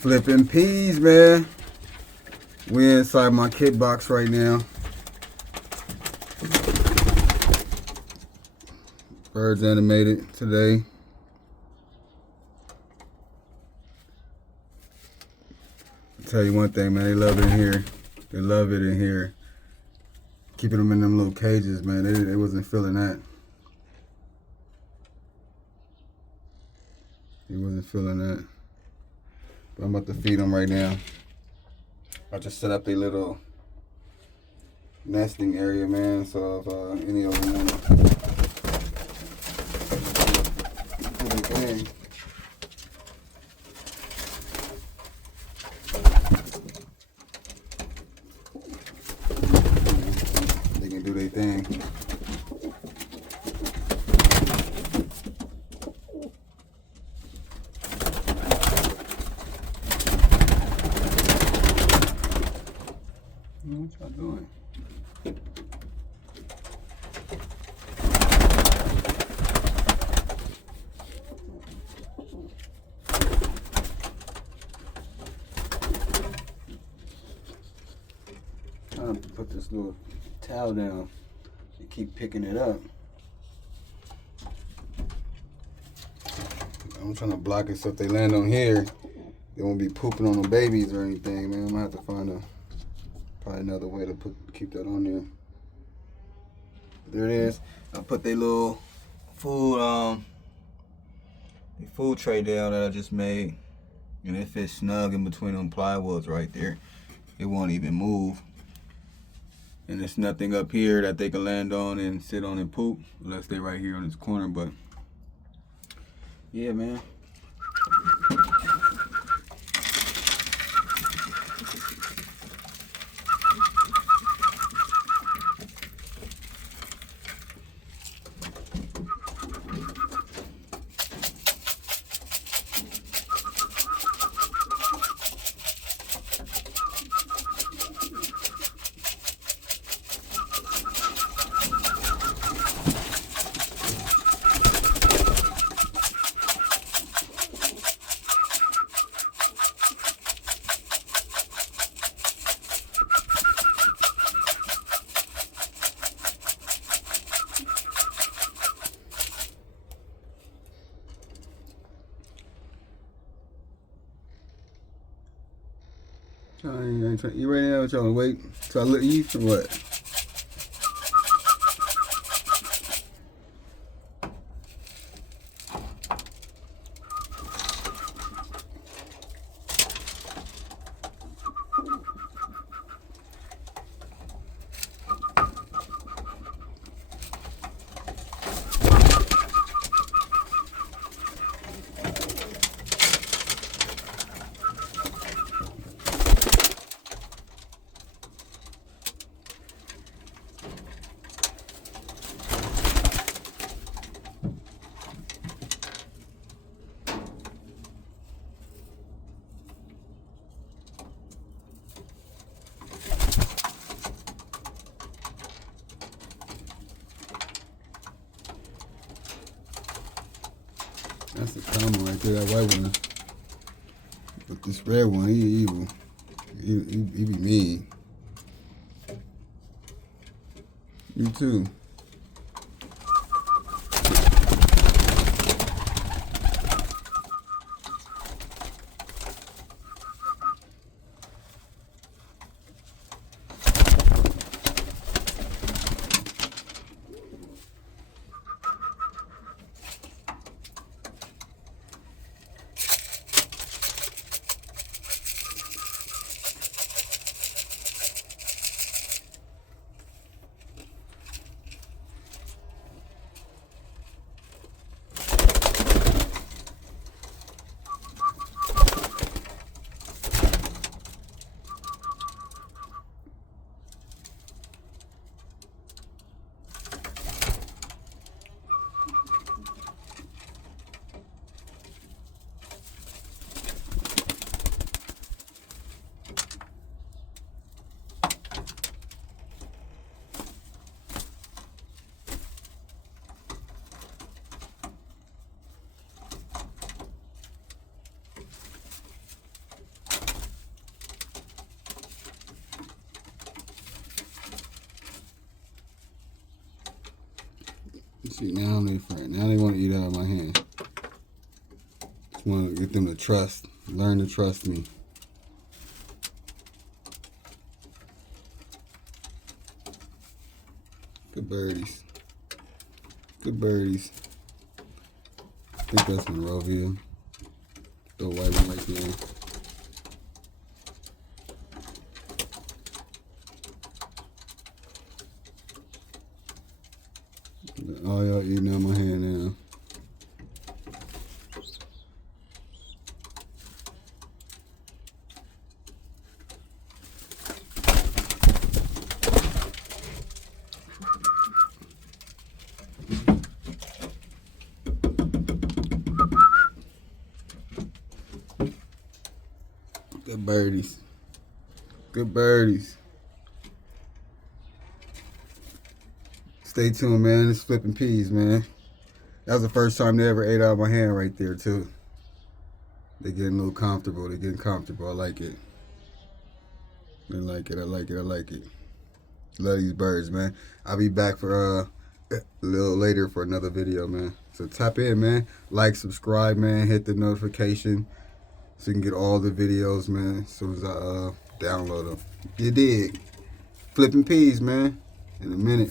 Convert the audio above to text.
Flipping peas, man. We're inside my kit box right now. Birds animated today. I'll tell you one thing, man. They love it in here. They love it in here. Keeping them in them little cages, man. They wasn't feeling that. He wasn't feeling that. But I'm about to feed them right now. I just set up a little nesting area, man. So if any of them want to put it in, they can do their thing. What y'all doing? Trying to put this little towel down and keep picking it up. I'm trying to block it so if they land on here, they won't be pooping on the babies or anything, man. I'm gonna have to find probably another way to keep that on there. There it is. I put their little food tray down that I just made, and it fits snug in between them plywoods right there. It won't even move, and there's nothing up here that they can land on and sit on and poop unless they're right here on this corner. But yeah, man. You ready now? Y'all wait till I let you eat or what? That's the common right there, that white one. But this red one, he evil. He be mean. You too. See, now they friend. Now they want to eat out of my hand. Just want to get them to learn to trust me. Good birdies. Good birdies. I think that's Monrovia. Throw white one right there. All y'all eating out my hand now. Good birdies. Good birdies. Stay tuned, man. It's Flipping Peas, man. That was the first time they ever ate out of my hand right there, too. They're getting a little comfortable. They're getting comfortable. I like it. I like it. I like it. I like it. Love these birds, man. I'll be back for a little later for another video, man. So tap in, man. Like, subscribe, man. Hit the notification so you can get all the videos, man, as soon as I download them. You dig? Flipping Peas, man. In a minute.